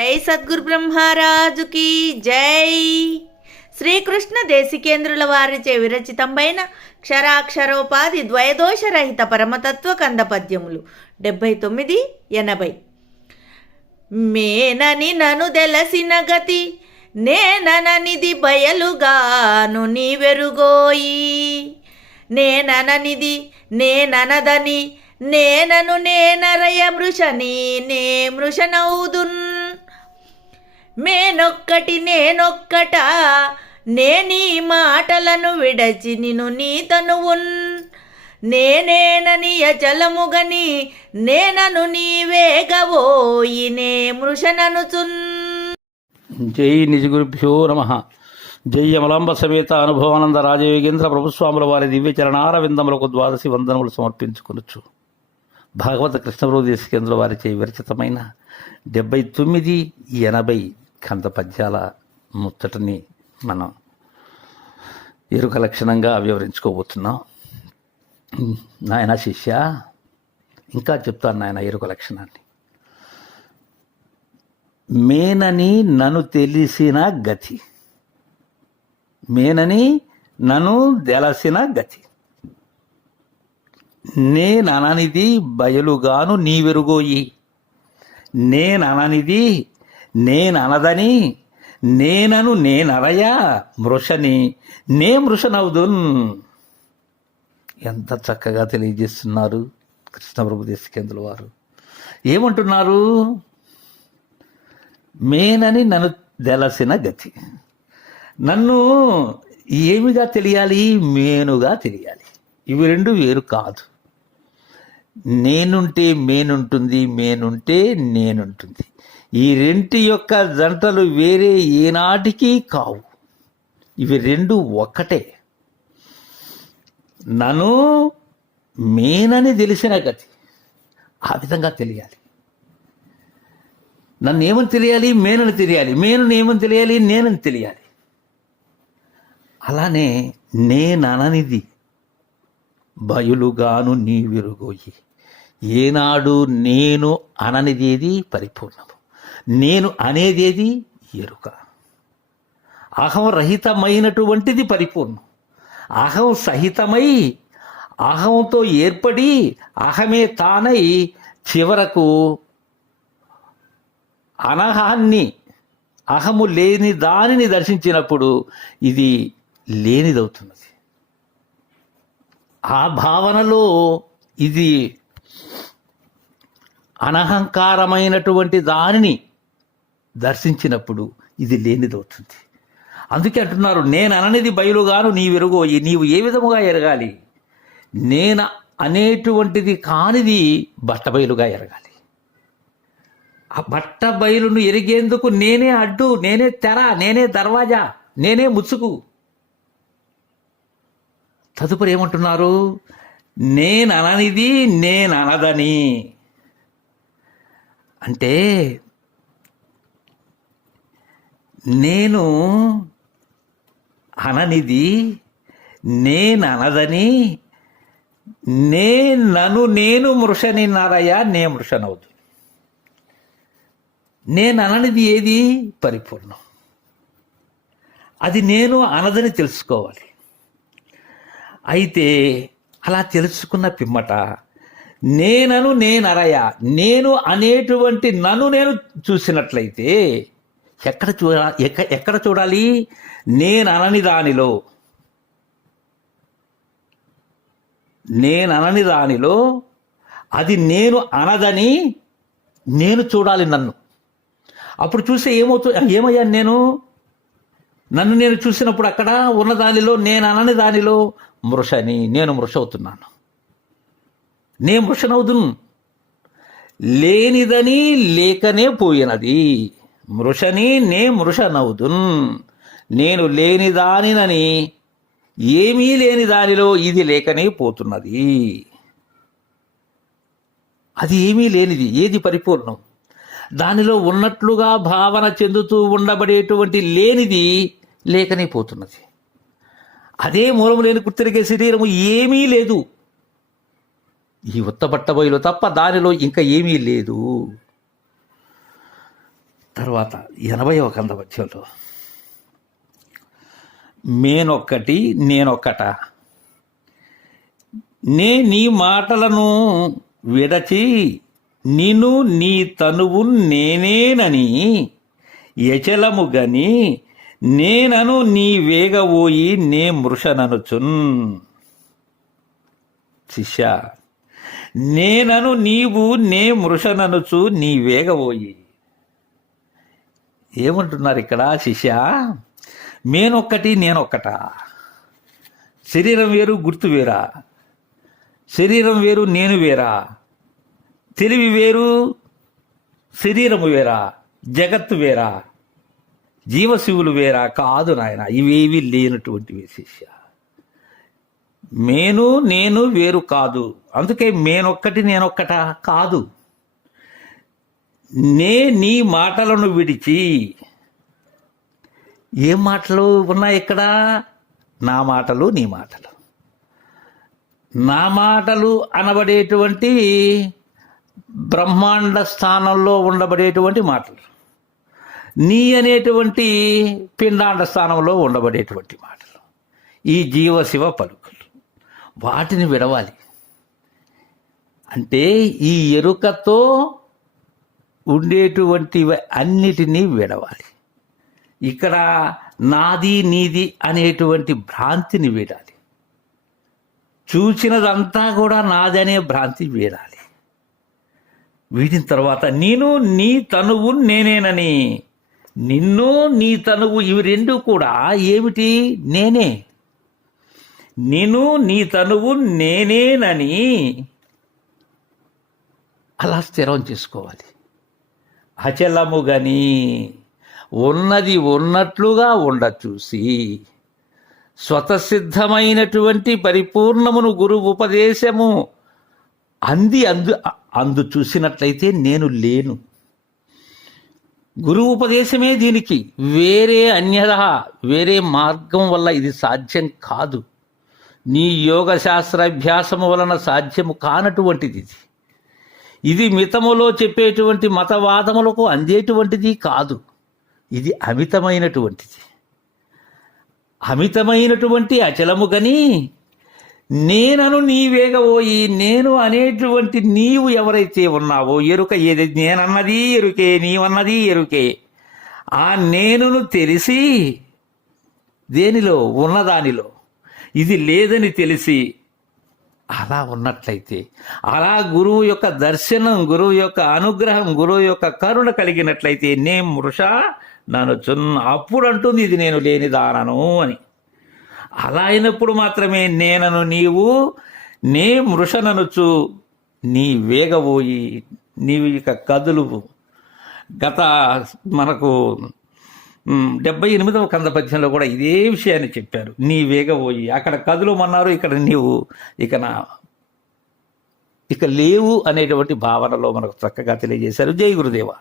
జై సద్గురు బ్రహ్మరాజుకి జై. శ్రీకృష్ణ దేశికేంద్రుల వారిచే విరచితంపైన క్షరాక్షరోపాధి ద్వయదోషరహిత పరమతత్వ కంద పద్యములు డెబ్భై తొమ్మిది ఎనభై. మేనని నను తెలసిన గతి నేనననిది బయలుగాను నీవెరుగోయి. నేనననిది నేననదని నేనను నేనరయ మృషని నే మృషనౌదున్ మేనొక్కటి నేనొక్కట నేనీ మాటలను విడచి నిను నీ తనువున్. నేనేనని అచలముగని నేనను నీవేగవోయినే మృషననుచున్. జై నిజగురుభ్యో నమ. జై అమలాంబ సమేత అనుభవానంద రాజయోగేంద్ర ప్రభుస్వాముల వారి దివ్య చరణారవిందములకు ద్వాదశి వందనములు సమర్పించుకొనొచ్చు భాగవత కృష్ణప్రభు దేశికేంద్రుల వారిచే విరచితమైన డెబ్బై తొమ్మిది ఎనభై కంద పద్యాల ముచ్చటని మనం ఎరుక లక్షణంగా వివరించుకోబోతున్నాం. నాయన శిష్య ఇంకా చెప్తాను నాయన ఎరుక లక్షణాన్ని. మేనని నన్ను తెలిసిన గతి. మేనని నన్ను తెలసిన గతి. నేనననిది బయలుగాను నీవెరుగోయి. నేనననిది నేననదని నేనను నేనరయా మృషని నే మృషనవుదున్. ఎంత చక్కగా తెలియజేస్తున్నారు కృష్ణప్రభు దేశికేంద్రుల వారు. ఏమంటున్నారు? మేనని నన్ను తెలసిన గతి. నన్ను ఏమిగా తెలియాలి? మేనుగా తెలియాలి. ఇవి రెండు వేరు కాదు. నేనుంటే మేనుంటుంది మేనుంటే నేనుంటుంది. ఈ రెంటి యొక్క జంటలు వేరే ఏనాటికి కావు. ఇవి రెండు ఒక్కటే. నన్ను మేనని తెలిసిన గతి. ఆ విధంగా తెలియాలి. నన్ను ఏమని తెలియాలి? మేనని తెలియాలి. మేనని ఏమని తెలియాలి? నేనని తెలియాలి. అలానే నేనననిది. బయలుగాను నీ విరుగోయి ఏనాడు నేను అననిదేది పరిపూర్ణము. నేను అనేదేది ఎరుక. అహం రహితమైనటువంటిది పరిపూర్ణం. అహం సహితమై అహంతో ఏర్పడి అహమే తానై చివరకు అనహాన్ని అహము లేని దానిని దర్శించినప్పుడు ఇది లేనిదవుతున్నది. ఆ భావనలో ఇది అనహంకారమైనటువంటి దానిని దర్శించినప్పుడు ఇది లేనిదవుతుంది. అందుకే అంటున్నారు నేను అననిది బయలుగాను నీవెరుగోయి నీవు ఏ విధముగా ఎరగాలి? నేను అనేటువంటిది కానిది బట్టబయలుగా ఎరగాలి. ఆ బట్ట బయలును ఎరిగేందుకు నేనే అడ్డు నేనే తెర నేనే దర్వాజా నేనే ముసుగు. తదుపరి ఏమంటున్నారు? నేనననిది నేననదని అంటే నేను అననిది నేననదని నేనను నేను మృషని నారయ్యా నే మృషనవుదు. నేను అననిది ఏది? పరిపూర్ణం. అది నేను అనదని తెలుసుకోవాలి. అయితే అలా తెలుసుకున్న పిమ్మట నేనను నేనరయ నేను అనేటువంటి నన్ను నేను చూసినట్లయితే ఎక్కడ చూడ ఎక్కడ చూడాలి? నేను అనని దానిలో నేను అనని దానిలో అది నేను అనదని నేను చూడాలి నన్ను. అప్పుడు చూస్తే ఏమవుతు ఏమయ్యాను నేను? నన్ను నేను చూసినప్పుడు అక్కడ ఉన్న దానిలో నేను అనని దానిలో మృషని నేను మృష అవుతున్నాను. నే మృషనవుదును. లేనిదని లేకనే పోయినది. మృషని నే మృషనవుదున్ నేను లేని దానినని ఏమీ లేని దానిలో ఇది లేకనే పోతున్నది. అది ఏమీ లేనిది ఏది పరిపూర్ణం? దానిలో ఉన్నట్లుగా భావన చెందుతూ ఉండబడేటువంటి లేనిది లేకనే పోతున్నది. అదే మూలము లేని కుర్తిరిగే శరీరము ఏమీ లేదు. ఈ ఉత్తబట్టబోయిలో తప్ప దానిలో ఇంకా ఏమీ లేదు. తర్వాత ఎనభైవ కంద పద్యంలో మేనొక్కటి నేనొక్కట. నే నీ మాటలను విడచి నిను నీ తనువు నేనేనని యచలము గని నేనను నీ వేగవోయి నే మృషననుచున్. శిష్య నేనను నీవు నే మృషననుచు నీ వేగవోయి ఏమంటున్నారు ఇక్కడ శిష్య? మేనొక్కటి నేనొక్కట? శరీరం వేరు గుర్తు వేరా? శరీరం వేరు నేను వేరా? తెలివి వేరు శరీరము వేరా? జగత్తు వేరా? జీవశివులు వేరా? కాదు నాయన ఇవేవి లేనటువంటివి శిష్య. మేను నేను వేరు కాదు. అందుకే మేనొక్కటి నేనొక్కట? కాదు. నే నీ మాటలను విడిచి ఏ మాటలు ఉన్నాయి ఇక్కడ? నా మాటలు నీ మాటలు. నా మాటలు అనబడేటువంటి బ్రహ్మాండ స్థానంలో ఉండబడేటువంటి మాటలు. నీ అనేటువంటి పిండాండ స్థానంలో ఉండబడేటువంటి మాటలు. ఈ జీవశివ పలుకులు. వాటిని విడవాలి. అంటే ఈ ఎరుకతో ఉండేటువంటివి అన్నిటినీ విడవాలి. ఇక్కడ నాది నీది అనేటువంటి భ్రాంతిని వీడాలి. చూసినదంతా కూడా నాదనే భ్రాంతి వీడాలి. వీడిన తర్వాత నేను నీ తనువు నేనేనని నిన్ను నీ తనువు ఇవి రెండు కూడా ఏమిటి? నేనే. నేను నీ తనువు నేనేనని అలా స్థిరం చేసుకోవాలి. అచలము గని ఉన్నది ఉన్నట్లుగా ఉండ చూసి స్వతసిద్ధమైనటువంటి పరిపూర్ణమును గురు ఉపదేశము అంది అందు అందు చూసినట్లయితే నేను లేను. గురు ఉపదేశమే దీనికి. వేరే అన్యద వేరే మార్గం వల్ల ఇది సాధ్యం కాదు. నీ యోగ శాస్త్రాభ్యాసము వలన సాధ్యము కానటువంటిది ఇది. ఇది మితములో చెప్పేటువంటి మతవాదములకు అందేటువంటిది కాదు. ఇది అమితమైనటువంటిది. అమితమైనటువంటి అచలము గని నేనను నీవేగవోయి నేను అనేటువంటి నీవు ఎవరైతే ఉన్నావో ఎరుక ఏది నేనన్నది ఎరుకే నీవన్నది ఎరుకే. ఆ నేనును తెలిసి దేనిలో? ఉన్నదానిలో. ఇది లేదని తెలిసి అలా ఉన్నట్లయితే అలా గురువు యొక్క దర్శనం గురువు యొక్క అనుగ్రహం గురువు యొక్క కరుణ కలిగినట్లయితే నే మృష నన్ను చున్న అప్పుడు అంటుంది ఇది నేను లేనిదానను అని. అలా అయినప్పుడు మాత్రమే నేనను నీవు నే మృషననుచు నీ వేగబోయి నీవు ఇక కదులువు. గత మనకు డెబ్బై ఎనిమిదవ కంద పద్యంలో కూడా ఇదే విషయాన్ని చెప్పారు. నీ వేగబోయి అక్కడ కదులుమన్నారు ఇక్కడ నీవు ఇక నా ఇక లేవు అనేటువంటి భావనలో మనకు చక్కగా తెలియజేశారు. జై గురుదేవా.